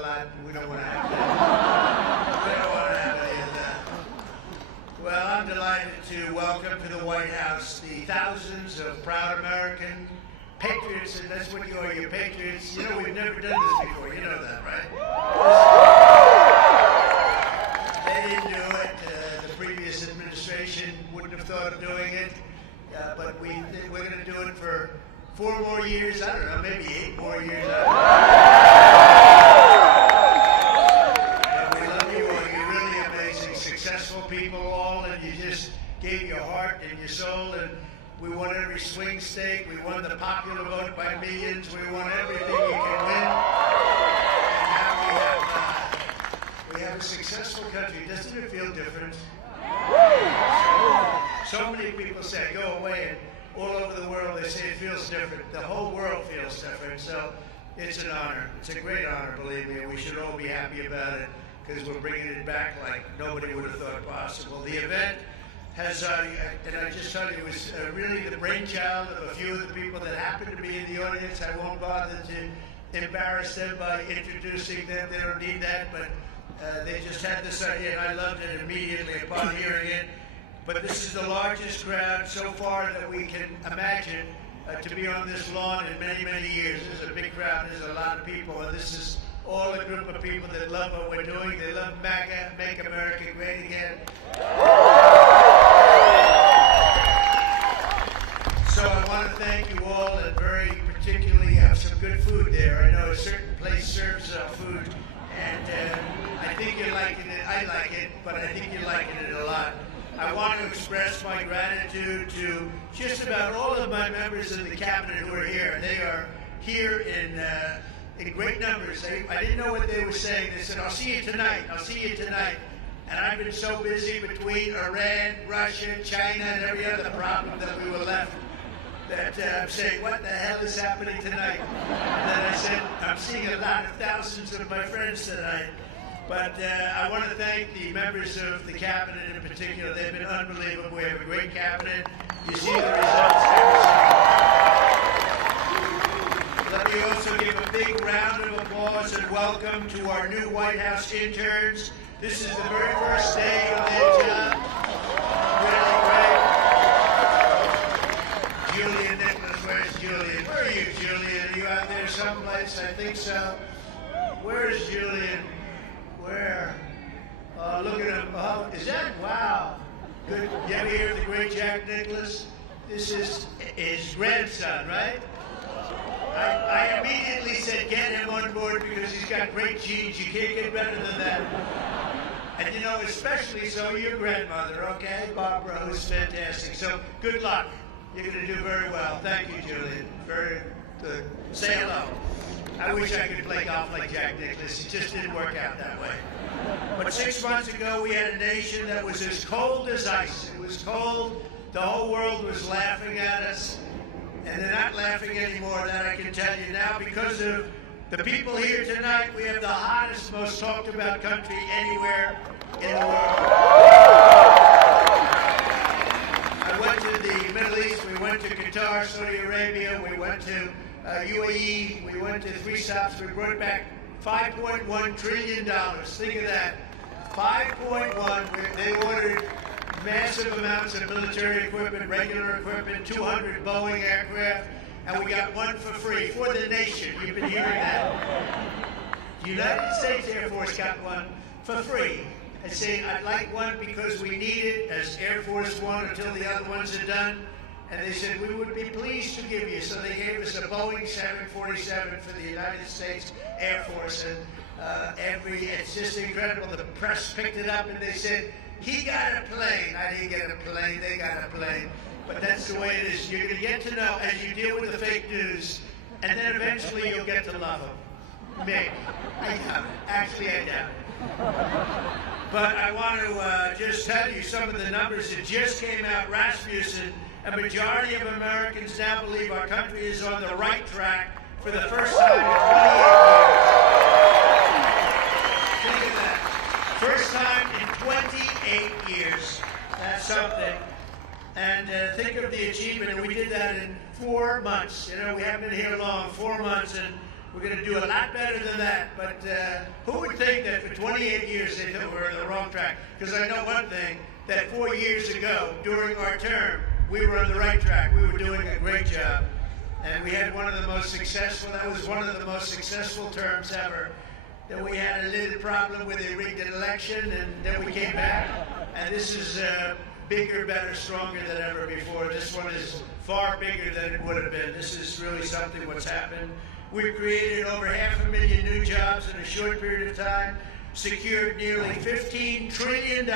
a lot. We don't want to have that. We don't want to have any of that. Well, I'm delighted to welcome to the White House the thousands of proud American patriots, and that's what you are, you're patriots. You know, we've never done this before. You know that, right? They didn't do it. The previous administration wouldn't have thought of doing it. But we're going to do it for 4 more years. I don't know, maybe 8 more years. But we love you all. You're really amazing, successful people all, and you just gave your heart and your soul. And we won every swing state. We won the popular vote by millions. We won everything you can win. And now we have a successful country. Doesn't it feel different? So many people say, go away, and all over the world they say it feels different. The whole world feels different, so it's an honor. It's a great honor, believe me, and we should all be happy about it because we're bringing it back like nobody would have thought possible. The event has, and I just tell you, it was really the brainchild of a few of the people that happen to be in the audience. I won't bother to embarrass them by introducing them. They don't need that, but they just had this idea, and I loved it immediately upon hearing it. But this is the largest crowd so far that we can imagine to be on this lawn in many, many years. This is a big crowd. There's a lot of people, and this is all a group of people that love what we're doing. They love MAGA, Make America Great Again. So I want to thank you all, and very particularly have some good food there. I know a certain place serves food, and I think you're liking it. I like it, but I think you're liking it a lot. I want to express my gratitude to just about all of my members of the cabinet who are here. They are here in great numbers. I didn't know what they were saying. They said, I'll see you tonight. I'll see you tonight. And I've been so busy between Iran, Russia, China, and every other problem that we were left that I'm saying, what the hell is happening tonight? And then I said, I'm seeing a lot of thousands of my friends tonight. But I want to thank the members of the cabinet in particular. They've been unbelievable. We have a great cabinet. You see the results every single day. Let me also give a big round of applause and welcome to our new White House interns. This is the very first day of their job. Really great. Julian Nicholas, where's Julian? Where are you, Julian? Are you out there someplace? I think so. Where's Julian? Where? Look at him. Oh, is that? Wow. Good. You ever hear of the great Jack Nicklaus? This is his grandson, right? I immediately said, get him on board because he's got great genes. You can't get better than that. And you know, especially so your grandmother, okay? Barbara, who's fantastic. So good luck. You're going to do very well. Thank you, Julian. Very good. Say hello. I wish I could play golf like Jack Nicklaus. It just didn't work out that way. But 6 months ago, we had a nation that was as cold as ice. It was cold. The whole world was laughing at us. And they're not laughing anymore, that I can tell you now. Because of the people here tonight, we have the hottest, most talked about country anywhere in the world. I went to the Middle East. We went to Qatar, Saudi Arabia. We went to UAE, we went to 3 stops, we brought back $5.1 trillion. Think of that. 5.1, they ordered massive amounts of military equipment, regular equipment, 200 Boeing aircraft, and we got one for free for the nation. You've been hearing that. The United States Air Force got one for free. I say I'd like one because we need it as Air Force One until the other ones are done. And they said, we would be pleased to give you. So they gave us a Boeing 747 for the United States Air Force. And it's just incredible. The press picked it up and they said, he got a plane. I didn't get a plane, they got a plane. But that's the way it is. You're going to get to know as you deal with the fake news. And then eventually you'll get to love them. Maybe. I doubt it. Actually, I doubt it. But I want to just tell you some of the numbers that just came out. Rasmussen, a majority of Americans now believe our country is on the right track for the first time in 28 years. Think of that. First time in 28 years. That's something. And think of the achievement. And we did that in 4 months. You know, we haven't been here long. 4 months. And We're going to do a lot better than that. But who would think that for 28 years they thought we were on the wrong track? Because I know one thing, that 4 years ago, during our term, we were on the right track. We were doing a great job. And we had one of the most successful, that was one of the most successful terms ever. Then we had a little problem with a rigged election, and then we came back. And this is bigger, better, stronger than ever before. This one is far bigger than it would have been. This is really something what's happened. We've created over 500,000 new jobs in a short period of time, secured nearly $15 trillion,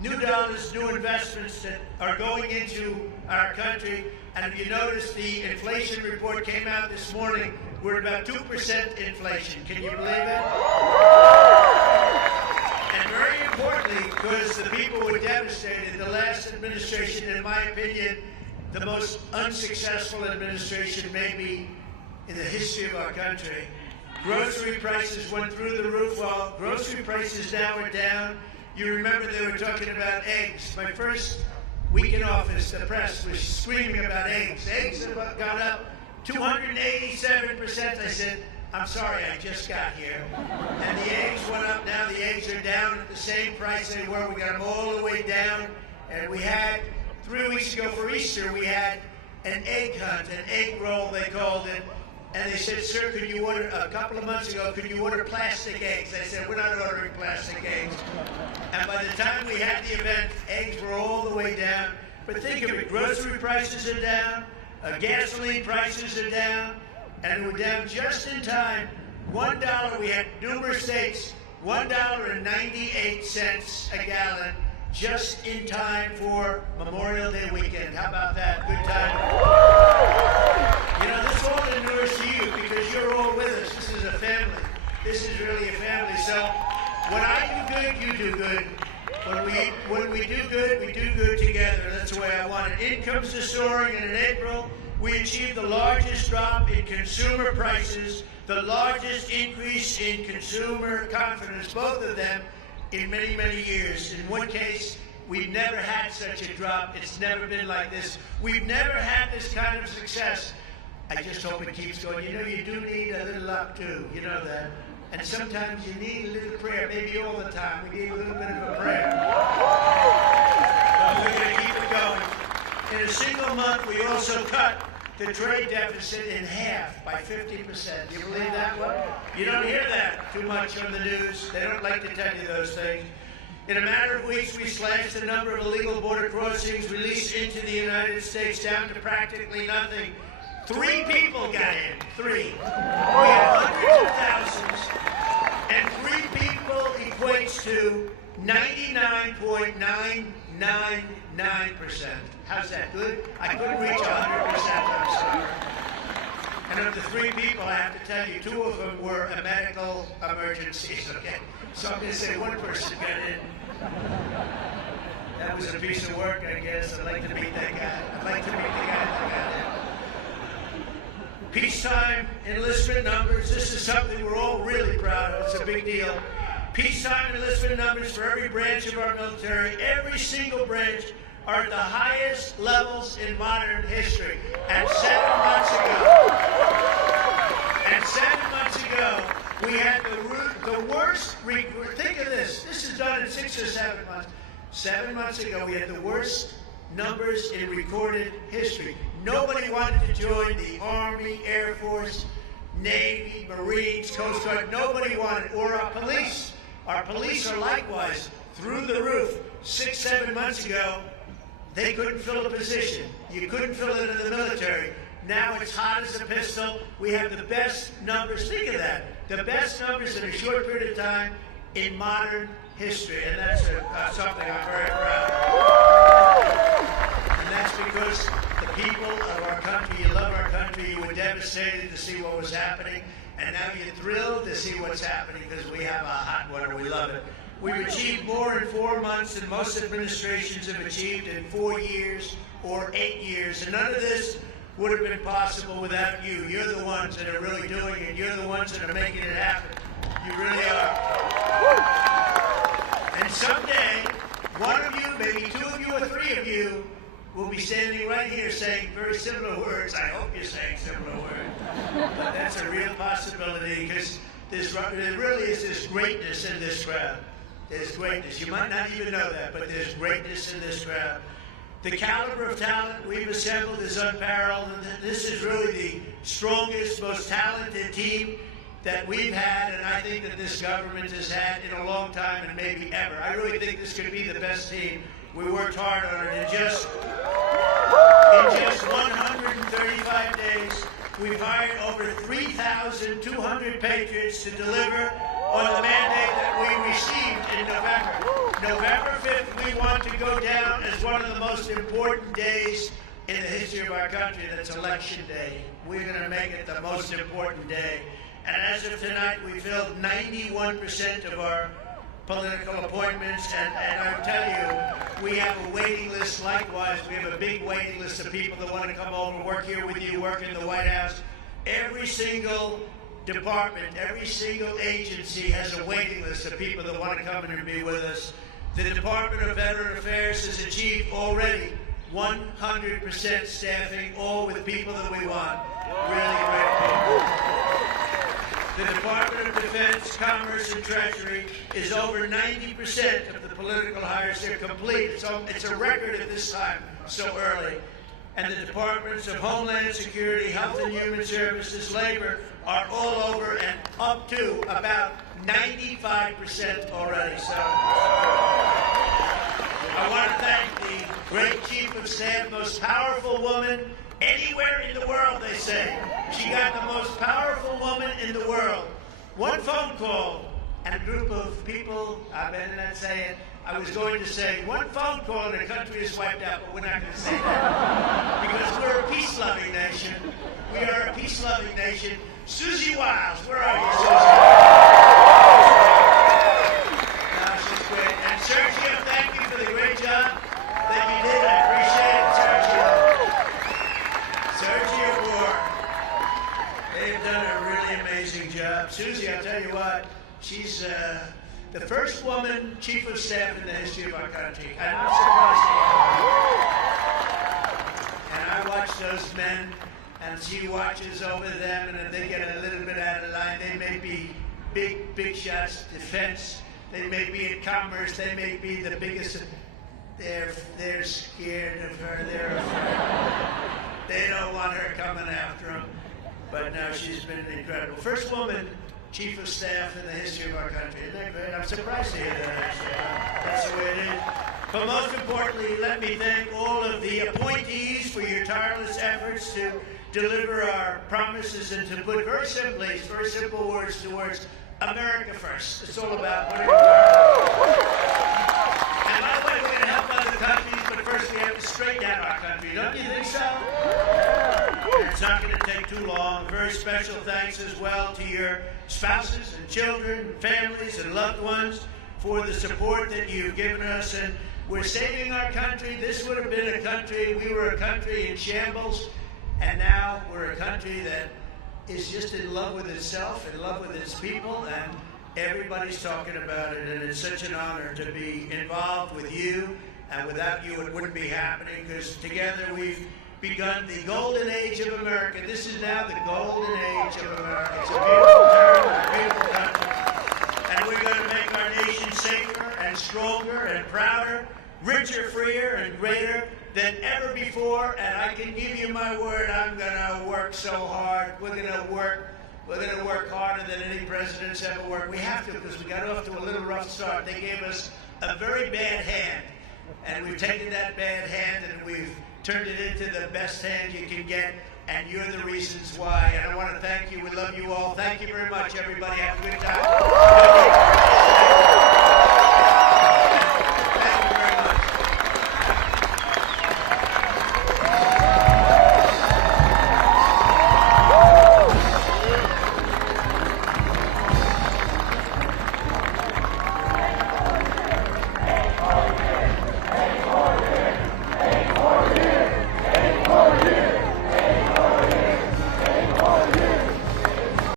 new investments that are going into our country. And if you notice, the inflation report came out this morning. We're at about 2% inflation. Can you believe it? And very importantly, because the people were devastated, the last administration, in my opinion, the most unsuccessful administration maybe in the history of our country. Grocery prices went through the roof. While grocery prices now are down, you remember they were talking about eggs. My first week in office, the press was screaming about eggs. Eggs have gone up 287%. I said, I'm sorry, I just got here. And the eggs went up. Now the eggs are down at the same price they were. We got them all the way down. And we had, 3 weeks ago for Easter, we had an egg hunt, an egg roll they called it. And they said, sir, could you order, a couple of months ago, could you order plastic eggs? I said, we're not ordering plastic eggs. And by the time we had the event, eggs were all the way down. But think of it, grocery prices are down, gasoline prices are down, and we're down just in time. $1, we had numerous states, $1.98 a gallon, just in time for Memorial Day weekend. How about that? Good time. You know, this all endures to you because you're all with us. This is a family. This is really a family. So when I do good, you do good. When we do good, we do good together. That's the way I want it. Incomes are soaring, and in April, we achieved the largest drop in consumer prices, the largest increase in consumer confidence, both of them, in many, many years. In one case, we've never had such a drop. It's never been like this. We've never had this kind of success. I just hope it keeps going. You know, you do need a little luck, too. You know that. And sometimes you need a little prayer. Maybe all the time. We need a little bit of a prayer. But we're going to keep it going. In a single month, we also cut the trade deficit in half by 50%. Do you believe that one? You don't hear that too much on the news. They don't like to tell you those things. In a matter of weeks, we slashed the number of illegal border crossings released into the United States down to practically nothing. 3 people got in. 3. We had hundreds of thousands. And 3 people equates to 99.999%. How's that, good? I couldn't reach 100%, I'm sorry. And of the 3 people, I have to tell you, 2 of them were a medical emergencies, okay? So I'm going to say 1 person got in. That was a piece of work, I guess. I'd like to meet that guy. I'd like to meet the guy that got in. Peacetime enlistment numbers. This is something we're all really proud of. It's a big deal. Peacetime enlistment numbers for every branch of our military, every single branch, are at the highest levels in modern history. And 7 months ago, we had the worst, think of this, this is done in 6 or 7 months. 7 months ago, we had the worst numbers in recorded history. Nobody wanted to join the Army, Air Force, Navy, Marines, Coast Guard. Nobody wanted, or our police. Our police are likewise through the roof. 6, 7 months ago, they couldn't fill a position. You couldn't fill it in the military. Now it's hot as a pistol. We have the best numbers. Think of that. The best numbers in a short period of time in modern history. And that's something I'm very proud of. And that's because the people of our country, you love our country, you were devastated to see what was happening, and now you're thrilled to see what's happening because we have a hot one and we love it. We've achieved more in 4 months than most administrations have achieved in 4 years or 8 years, and none of this would have been possible without you. You're the ones that are really doing it. You're the ones that are making it happen. You really are. And someday, one of you, maybe 2 of you or 3 of you, will be standing right here saying very similar words. I hope you're saying similar words. But that's a real possibility because there really is this greatness in this crowd. There's greatness. You might not even know that, but there's greatness in this crowd. The caliber of talent we've assembled is unparalleled, and this is really the strongest, most talented team that we've had, and I think that this government has had in a long time and maybe ever. I really think this could be the best team. We worked hard on it. In just 135 days, we've hired over 3,200 patriots to deliver on the mandate that we received in November. November 5th, we want to go down as one of the most important days in the history of our country. That's Election Day. We're going to make it the most important day. And as of tonight, we filled 91% of our political appointments, and I'll tell you, we have a waiting list likewise. We have a big waiting list of people that want to come over, work here with you, work in the White House. Every single department, every single agency has a waiting list of people that want to come in and be with us. The Department of Veteran Affairs has achieved already 100% staffing, all with people that we want. Really great people. The Department of Defense, Commerce, and Treasury is over 90% of the political hires. They're complete. It's a record at this time, so early. And the Departments of Homeland Security, Health and Human Services, Labor are all over and up to about 95% already. So I want to thank the great Chief of Staff, most powerful woman anywhere in the world, they say. She got the most powerful woman in the world. One phone call and a group of people, I better not say it, I was going to say one phone call and the country is wiped out, but we're not going to say that. Because we're a peace-loving nation. We are a peace-loving nation. Susie Wiles, where are you, Susie? No, she's great. And Sergio, thank you for the great job that you did. I appreciate it, Sergio. Sergio Moore. They've done a really amazing job. Susie, I'll tell you what, she's the first woman chief of staff in the history of our country. And I'm surprised. And I watch those men, and she watches over them, and if they get a little bit out of line, they may be big shots, defense, they may be in commerce, they may be the biggest. They're scared of her. They're afraid. They don't want her coming after them. But no, she's been incredible. First woman chief of staff in the history of our country. Isn't that great? I'm surprised to hear that, actually. That's the way it is. But most importantly, let me thank all of the appointees for your tireless efforts to deliver our promises and to put very simple words towards America first. It's all about putting America. And by the way, we're going to help other countries, but first we have to straighten out our country. Don't you think so? It's not going to take too long. Very special thanks as well to your spouses and children, families and loved ones for the support that you've given us. And we're saving our country. This would have been a country, we were a country in shambles, and now we're a country that is just in love with itself, in love with its people, and everybody's talking about it. And it's such an honor to be involved with you, and without you it wouldn't be happening, because together we've begun the golden age of America. This is now the golden age of America. It's a beautiful term, a beautiful country. And we're going to make our nation safer and stronger and prouder, richer, freer, and greater than ever before. And I can give you my word, I'm going to work so hard. We're going to work harder than any president's ever worked. We have to, because we got off to a little rough start. They gave us a very bad hand. And we've taken that bad hand and we've turned it into the best hand you can get, and you're the reasons why. And I want to thank you. We love you all. Thank you very much, everybody. Have a good time.